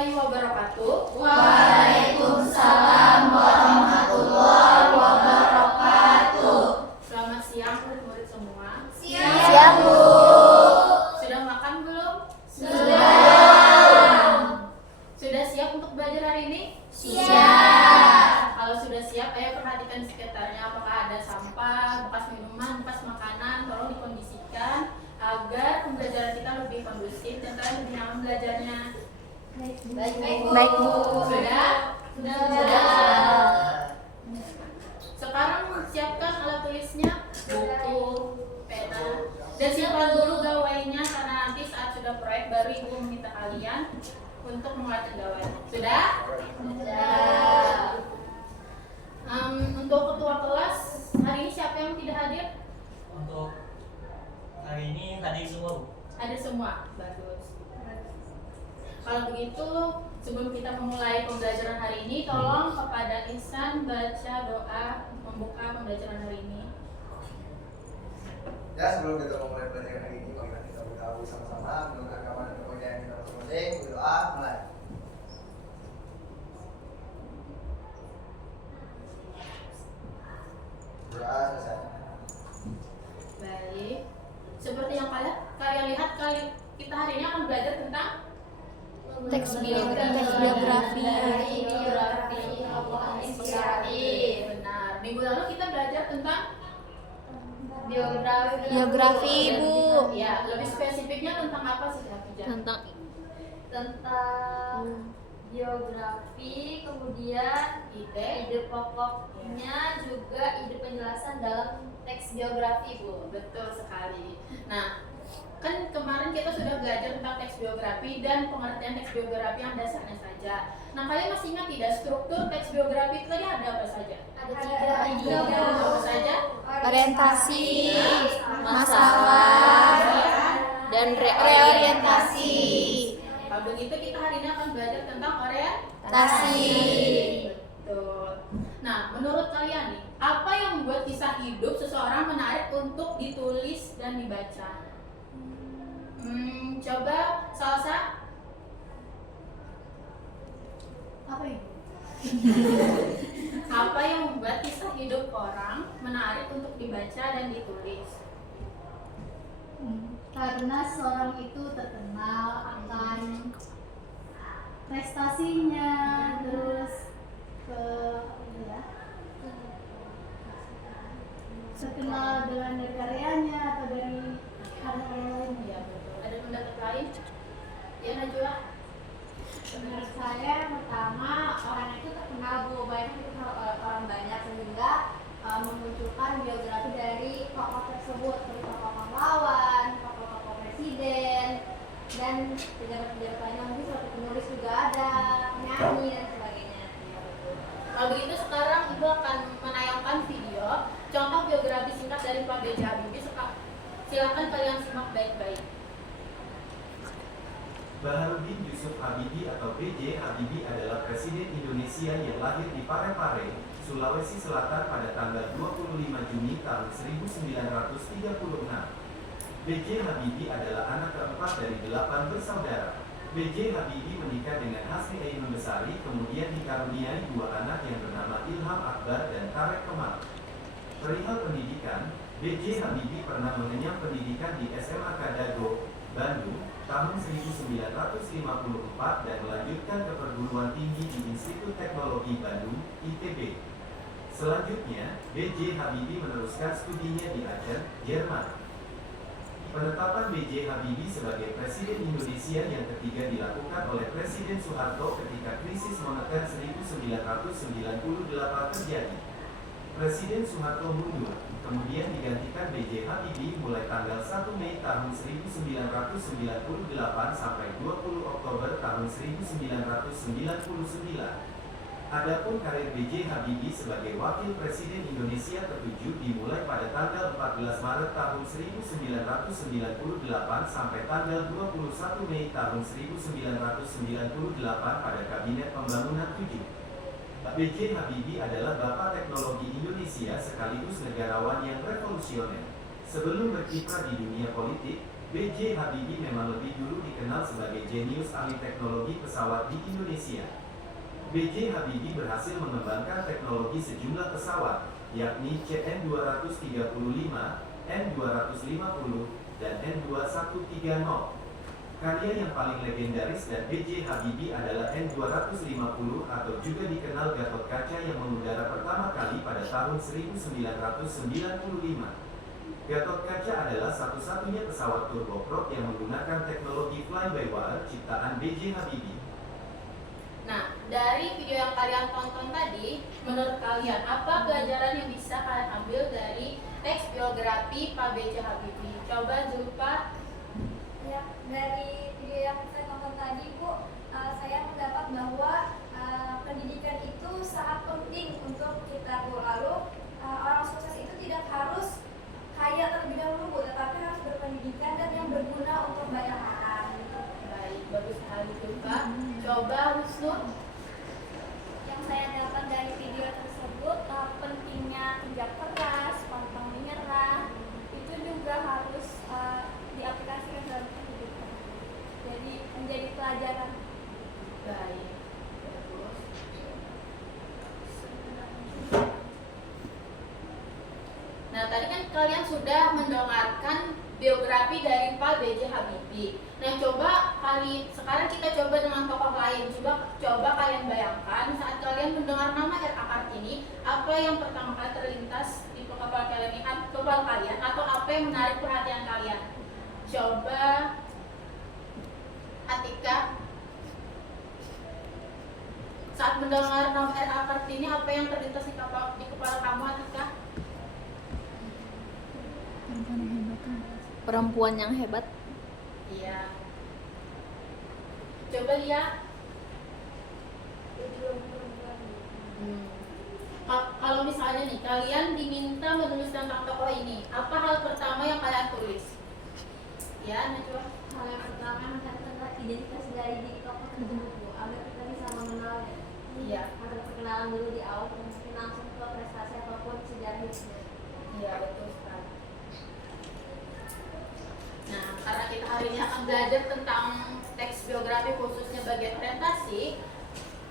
warahmatullahi wabarakatuh. Waalaikumsalam warahmatullahi wabarakatuh. Selamat siang murid-murid semua. Siap, Bu. Sudah makan belum? Sudah. Sudah siap untuk belajar hari ini? Siap. Kalau sudah siap, ayo perhatikan sekitarnya. Apakah ada sampah, bekas minuman, bekas makanan? Tolong dikondisikan agar pembelajaran kita lebih kondusif dan kalian lebih nyaman belajarnya. Baik, Bu. Sudah? Sudah. Sekarang siapkan alat tulisnya, buku, pena, dan simpan dulu gawainya karena nanti saat sudah proyek baru ibu meminta kalian untuk menguatkan gawai. Sudah? Sudah. Untuk ketua kelas hari ini siapa yang tidak hadir? Untuk hari ini hadir semua, Bu. Hadir semua, bagus. Kalau begitu, sebelum kita memulai pembelajaran hari ini, tolong kepada Ihsan baca doa membuka pembelajaran hari ini. Ya, sebelum kita memulai pelajaran hari ini, mari kita berdoa sama-sama menurut agama dan kepercayaan kita masing-masing. Berdoa, mulai. Berdoa selesai. Baik. Seperti yang kalian lihat, kita hari ini akan belajar tentang Teks biografi. Allah inspiratif. Benar. Minggu lalu kita belajar tentang Biografi, Bu. Ya, lebih spesifiknya tentang apa sih, Hafijah? Tentang biografi, kemudian ide pokoknya, juga ide penjelasan dalam teks biografi, Bu. Betul sekali. Nah, kan kemarin kita sudah belajar tentang teks biografi dan pengertian teks biografi yang dasarnya saja. Nah, kalian masih ingat tidak struktur teks biografi itu tadi ada apa saja? Ada Tiga. Apa saja? orientasi, masalah, dan reorientasi. Kalau begitu kita hari ini akan belajar tentang Orientasi. Betul. Nah, menurut kalian nih, apa yang membuat kisah hidup seseorang menarik untuk ditulis dan dibaca? Coba Salsa. apa ini? Apa yang membuat kisah hidup orang menarik untuk dibaca dan ditulis? Karena seorang itu terkenal akan prestasinya, terus terkenal dengan dari karyanya atau dari karya lain. Ya, betul. Ada pendapat lain? Ya, Najwa. Menurut saya pertama orang itu terkenal, Bu, banyak dikenal orang banyak sehingga memunculkan biografi dari tokoh tersebut seperti tokoh pahlawan, tokoh presiden, dan pejabat-pejabat lainnya, mungkin seperti penulis juga ada, penyanyi dan sebagainya. Ya, betul. Kalau begitu sekarang Ibu akan menayangkan video contoh biografi singkat dari Pak B.J. Habibie. Silakan kalian simak baik-baik. Baharudin Yusuf Habibie atau B.J. Habibie adalah Presiden Indonesia yang lahir di Parepare, Sulawesi Selatan pada tanggal 25 Juni tahun 1936. B.J. Habibie adalah anak keempat dari 8 bersaudara. B.J. Habibie menikah dengan Hasri Ainun Besari, kemudian dikaruniai 2 anak yang bernama Ilham Akbar dan Tarek Kemal. Perihal pendidikan, B.J. Habibie pernah mengenyam pendidikan di SMA Kadago, Bandung, tahun 1954 dan melanjutkan ke perguruan tinggi di Institut Teknologi Bandung, ITB. Selanjutnya, B.J. Habibie meneruskan studinya di Aachen, Jerman. Penetapan B.J. Habibie sebagai Presiden Indonesia yang ketiga dilakukan oleh Presiden Soeharto ketika krisis moneter 1998 terjadi. Presiden Soeharto mundur, kemudian digantikan B.J. Habibie mulai tanggal 1 Mei tahun 1998 sampai 20 Oktober tahun 1999. Adapun karir B.J. Habibie sebagai Wakil Presiden Indonesia ke-7 dimulai pada tanggal 14 Maret tahun 1998 sampai tanggal 21 Mei tahun 1998 pada Kabinet Pembangunan 7. B.J. Habibie adalah Bapak Teknologi Indonesia sekaligus negarawan yang revolusioner. Sebelum berkiprah di dunia politik, B.J. Habibie memang lebih dulu dikenal sebagai jenius ahli teknologi pesawat di Indonesia. B.J. Habibie berhasil mengembangkan teknologi sejumlah pesawat, yakni CN-235, N-250, dan N-2130. Karya yang paling legendaris dan B.J. Habibie adalah N-250 atau juga dikenal Gatot Kaca yang mengudara pertama kali pada tahun 1995. Gatot Kaca adalah satu-satunya pesawat turboprop yang menggunakan teknologi fly-by-wire ciptaan B.J. Habibie. Nah, dari video yang kalian tonton tadi, menurut kalian apa pelajaran yang bisa kalian ambil dari teks biografi Pak B.J. Habibie? Coba Zulfa. Ya, dari video yang saya tonton tadi, Bu, saya mendapat bahwa pendidikan itu sangat penting untuk kita, Bu. Lalu orang sukses itu tidak harus kaya terlebih dahulu, Bu, tetapi harus berpendidikan dan yang berguna untuk banyak orang. Baik, bagus sekali Zulfa. Coba Husnul. Yang saya dapat dari video tersebut, pentingnya kerja keras, pantang menyerah, itu juga harus diaplikasikan dalam kehidupan. Jadi menjadi pelajaran. Baik, bagus. Nah, tadi kan kalian sudah mendengarkan biografi dari Pak B.J. Habibie. Nah, sekarang kita coba dengan tokoh lain. Coba kalian bayangkan saat kalian mendengar nama R.A. Kartini, apa yang pertama kali terlintas di kepala kalian atau apa yang menarik perhatian kalian? Coba Atika. Saat mendengar nama R.A. Kartini, apa yang terlintas di kepala kamu, Atika? Perempuan yang hebat. Iya. Coba lihat. Kalau misalnya nih kalian diminta menulis tentang tokoh ini, apa hal pertama yang kalian tulis? Ya, Najwa. Hal yang pertama tentang identitas dari diri tokoh tersebut, Bu, agar kita bisa mengenalnya. Iya. Ada perkenalan dulu di awal, mungkin langsung ke prestasi ataupun sejarah hidupnya. Iya, betul sekali. Nah, karena kita hari ini akan belajar tentang teks biografi khususnya bagian orientasi,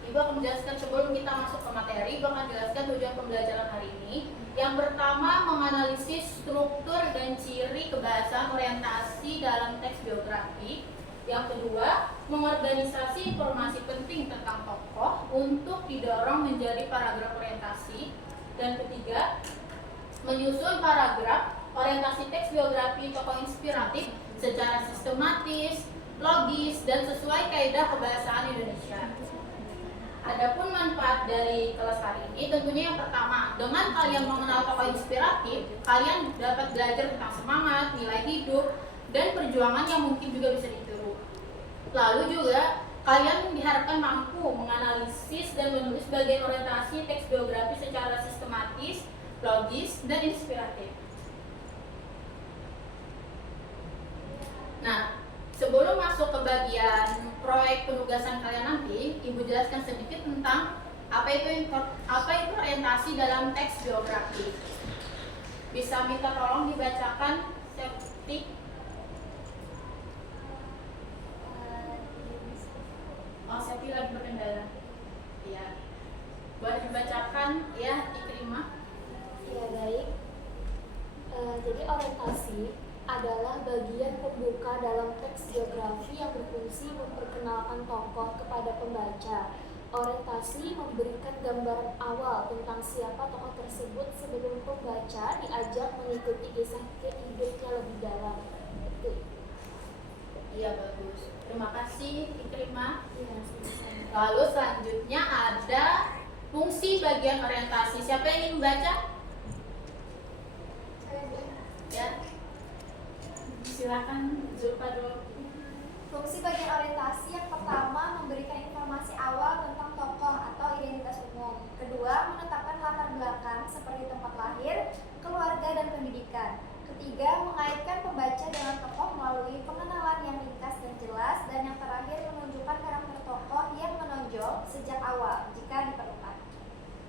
Ibu akan menjelaskan sebelum kita masuk ke materi, Ibu akan jelaskan tujuan pembelajaran hari ini. Yang pertama, menganalisis struktur dan ciri kebahasaan orientasi dalam teks biografi. Yang kedua, mengorganisasi informasi penting tentang tokoh untuk didorong menjadi paragraf orientasi. Dan ketiga, menyusun paragraf orientasi teks biografi tokoh inspiratif secara sistematis, logis, dan sesuai kaidah kebahasaan Indonesia. Adapun manfaat dari kelas hari ini tentunya yang pertama, dengan kalian mengenal tokoh inspiratif, kalian dapat belajar tentang semangat, nilai hidup, dan perjuangan yang mungkin juga bisa ditiru. Lalu juga kalian diharapkan mampu menganalisis dan menulis bagian orientasi teks biografi secara sistematis, logis, dan inspiratif. Nah, sebelum masuk ke bagian proyek penugasan kalian nanti, Ibu jelaskan sedikit tentang apa itu orientasi dalam teks biografi. Bisa minta tolong dibacakan, Septi. Oh, Septi lagi berkendara. Iya. Boleh dibacakan ya, Ikrimah. Ya, baik. Jadi orientasi adalah bagian pembuka dalam teks biografi yang berfungsi memperkenalkan tokoh kepada pembaca. Orientasi memberikan gambaran awal tentang siapa tokoh tersebut sebelum pembaca diajak mengikuti kisah hidupnya lebih dalam. Itu. Iya, bagus. Terima kasih, Ikrimah. Ya, selesai. Lalu selanjutnya ada fungsi bagian orientasi. Siapa yang ingin membaca? Ya. Silakan Zulfa dulu. Fungsi bagian orientasi yang pertama memberikan informasi awal tentang tokoh atau identitas umum. Kedua, menetapkan latar belakang seperti tempat lahir, keluarga, dan pendidikan. Ketiga, mengaitkan pembaca dengan tokoh melalui pengenalan yang ringkas dan jelas. Dan yang terakhir, menunjukkan karakter tokoh yang menonjol sejak awal jika diperlukan.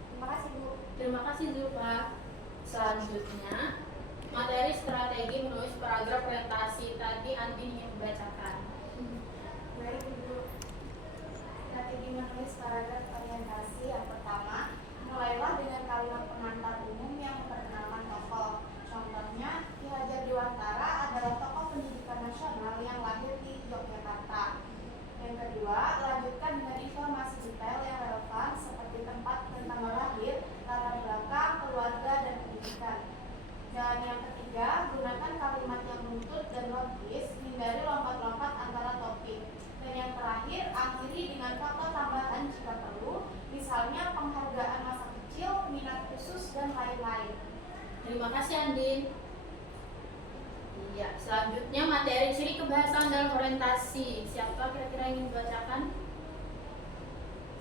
Terima kasih, Bu. Terima kasih Zulfa. Selanjutnya, materi strategi menulis paragraf orientasi. Tadi Andi ingin membacakan. Baik, Bu. orientasi. Siapa kira-kira ingin membacakan?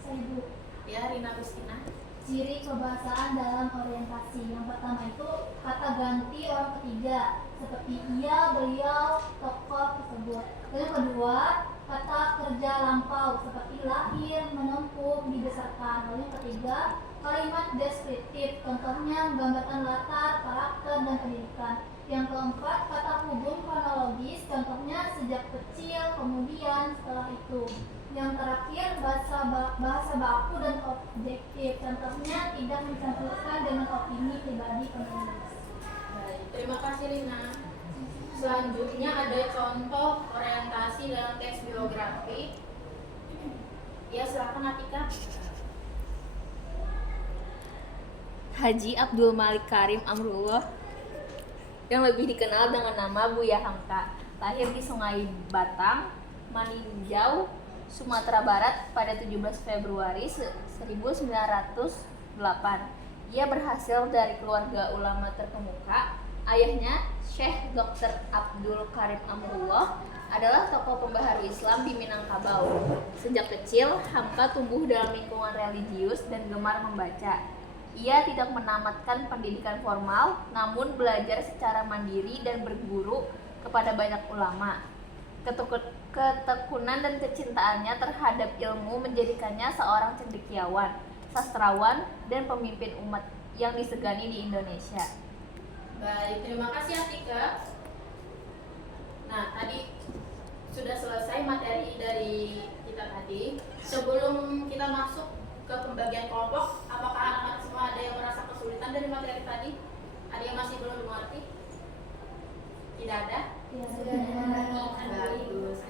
Saya Bu. Ya, Rina Agustina. Ciri kebahasaan dalam orientasi. Yang pertama itu kata ganti orang ketiga seperti ia, beliau, tokoh tersebut. Dan yang kedua kata kerja lampau seperti lahir, menempuh, dibesarkan. Lalu yang ketiga kalimat deskriptif, contohnya menggambarkan latar, karakter, dan pendidikan. Yang keempat kata hubung kronologis, contohnya sejak kecil, kemudian, setelah itu. Yang terakhir bahasa baku dan objektif, contohnya tidak mencampurkan dengan opini pribadi penulis. Baik, terima kasih Rina. Selanjutnya ada contoh orientasi dalam teks biografi. Ya, silakan Atika. Haji Abdul Malik Karim Amrullah yang lebih dikenal dengan nama Buya Hamka, lahir di Sungai Batang, Maninjau, Sumatera Barat pada 17 Februari 1908. Ia berhasil dari keluarga ulama terkemuka. Ayahnya, Syekh Dr. Abdul Karim Amrullah, adalah tokoh pembaharu Islam di Minangkabau. Sejak kecil, Hamka tumbuh dalam lingkungan religius dan gemar membaca. Ia tidak menamatkan pendidikan formal, namun belajar secara mandiri dan berguru kepada banyak ulama. Ketekunan dan kecintaannya terhadap ilmu menjadikannya seorang cendekiawan, sastrawan, dan pemimpin umat yang disegani di Indonesia. Baik, terima kasih Atika. Nah, tadi sudah selesai materi dari kita tadi. Sebelum kita masuk ke pembagian kelompok, apakah anak-anak semua ada yang merasa kesulitan dari materi tadi? Ada yang masih belum mengerti? Tidak ada? Ya, sudah ada. Bagus.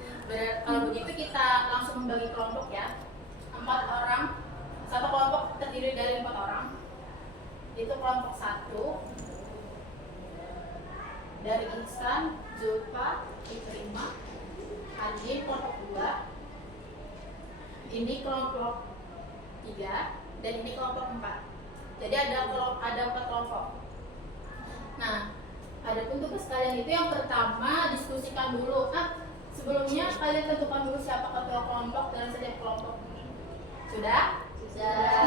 Kalau begitu kita langsung membagi kelompok ya. 4 orang. Satu kelompok terdiri dari 4 orang. Itu kelompok 1 dari Ihsan, Zulfa, Ikrimah, Adi. Kelompok 2 ini kelompok 3 dan ini kelompok 4. Jadi ada 4 kelompok. Nah, adapun tugas kalian itu yang pertama diskusikan dulu. Sebelumnya kalian tentukan dulu siapa ketua kelompok dan setiap kelompok. Sudah? Sudah.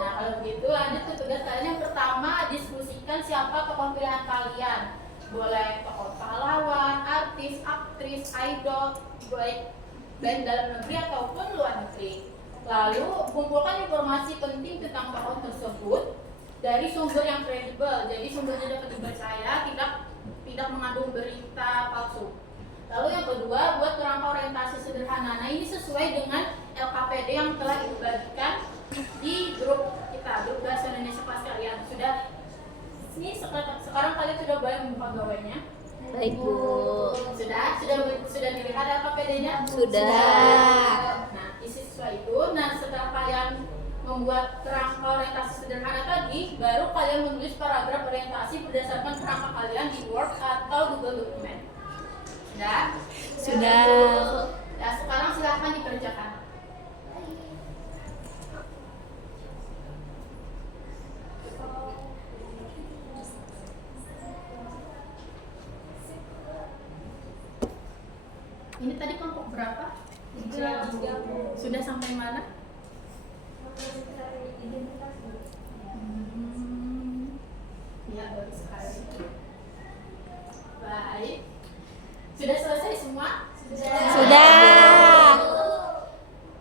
Nah, kalau begitu lanjut ke tugas kalian yang pertama, diskusikan siapa tokoh pilihan kalian. Boleh tokoh pahlawan, artis, aktris, idol, baik dalam negeri ataupun luar negeri. Lalu kumpulkan informasi penting tentang tokoh tersebut dari sumber yang kredibel. Jadi sumbernya dapat dipercaya, tidak mengandung berita palsu. Lalu yang kedua, buat kerangka orientasi sederhana. Nah, ini sesuai dengan LKPD yang telah dibagikan di grup kita, grup bahasa Indonesia kelas kalian. Ini sekarang kalian sudah boleh membuka gawainya. Baik, Bu. Sudah dilihat LKPD-nya? Sudah. Nah, isi sesuai itu. Nah, setelah kalian membuat kerangka orientasi sederhana tadi, baru kalian menulis paragraf orientasi berdasarkan kerangka kalian di Word atau Google Document. Sudah? Nah, sekarang silahkan dikerjakan. Ini tadi kelompok berapa? 3. Sudah sampai mana? Ya, bagus sekali. Baik. Sudah selesai semua? Sudah.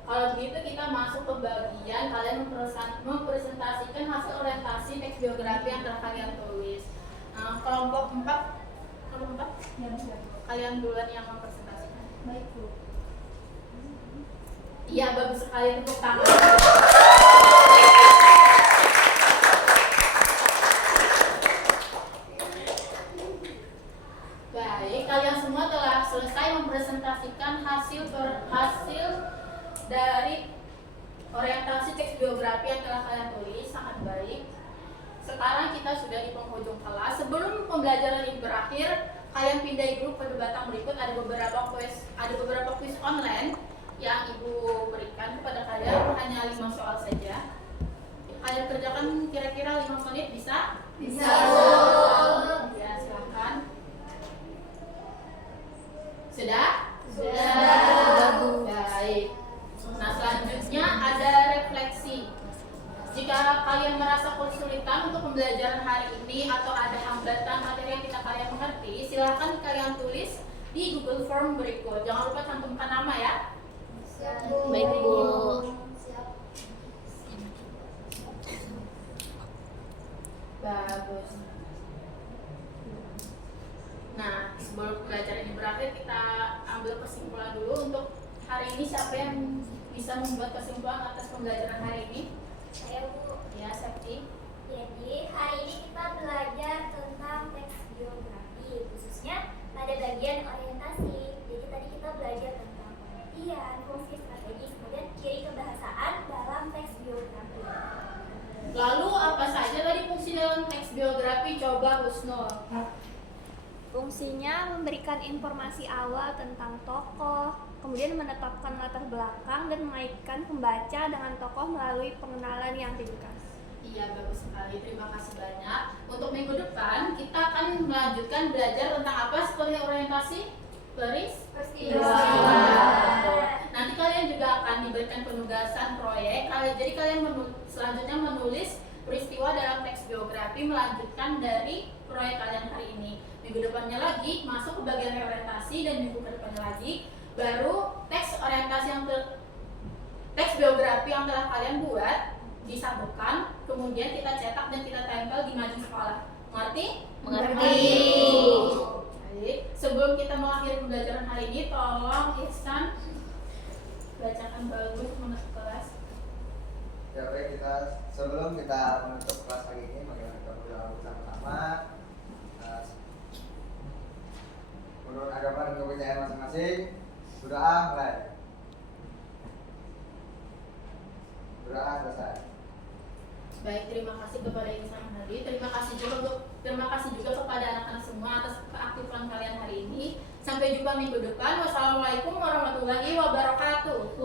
Kalau begitu kita masuk ke bagian kalian mempresentasikan hasil orientasi teks biografi yang telah kalian tulis. Kelompok 4. Ya, siap. Kalian duluan yang mempresentasikan. Baik, Bu. Iya, bagus sekali, tepuk tangan. Baik, kalian semua telah selesai mempresentasikan hasil dari orientasi teks biografi yang telah kalian tulis. Sangat baik. Sekarang kita sudah di penghujung kelas. Sebelum pembelajaran ini berakhir, kalian pindah grup perdebatan berikut. Ada beberapa kuis online yang Ibu berikan kepada kalian, hanya 5 soal saja. Kalian kerjakan kira-kira 5 menit, bisa? Bisa. Ya, silakan. Sudah? Sudah. pembelajaran hari ini atau ada hambatan materi yang kita kalian mengerti, silahkan kalian tulis di Google Form berikut. Jangan lupa cantumkan nama ya. Siap, Bu. Baik, Bu. Siap. Bagus. Nah, sebelum pelajaran ini berakhir, kita ambil kesimpulan dulu untuk hari ini. Siapa yang bisa membuat kesimpulan atas pembelajaran hari ini? Saya, Bu. Ya, Septi. Jadi hari ini kita belajar tentang teks biografi, khususnya pada bagian orientasi. Jadi tadi kita belajar tentang pengertian, fungsi strategis, kemudian ciri kebahasaan dalam teks biografi. Lalu apa saja tadi fungsi dalam teks biografi? Coba Husnul. Fungsinya memberikan informasi awal tentang tokoh, kemudian menetapkan latar belakang dan mengaitkan pembaca dengan tokoh melalui pengenalan yang ringkas. Iya, bagus sekali. Terima kasih banyak. Untuk minggu depan kita akan melanjutkan belajar tentang apa setelah orientasi? Peristiwa. Nanti kalian juga akan diberikan penugasan proyek. Jadi kalian selanjutnya menulis peristiwa dalam teks biografi melanjutkan dari proyek kalian hari ini. Minggu depannya lagi masuk ke bagian orientasi dan minggu kedepannya lagi baru teks orientasi teks biografi yang telah kalian buat disatukan, kemudian kita cetak dan kita tempel di mading sekolah. Mengerti? Mengerti. Baik, sebelum kita mengakhiri pembelajaran hari ini, tolong Ihsan bacakan bagus menutup kelas. Ya baik, sebelum kita menutup kelas pagi ini, bagaimana kita berdoa bersama-sama. Menurut agama dan kepercayaan masing-masing, berdoa mulai. Berdoa selesai. Baik, terima kasih kepada Ihsan Hadi. Terima kasih juga kepada anak-anak semua atas keaktifan kalian hari ini. Sampai jumpa minggu depan. Wassalamualaikum warahmatullahi wabarakatuh.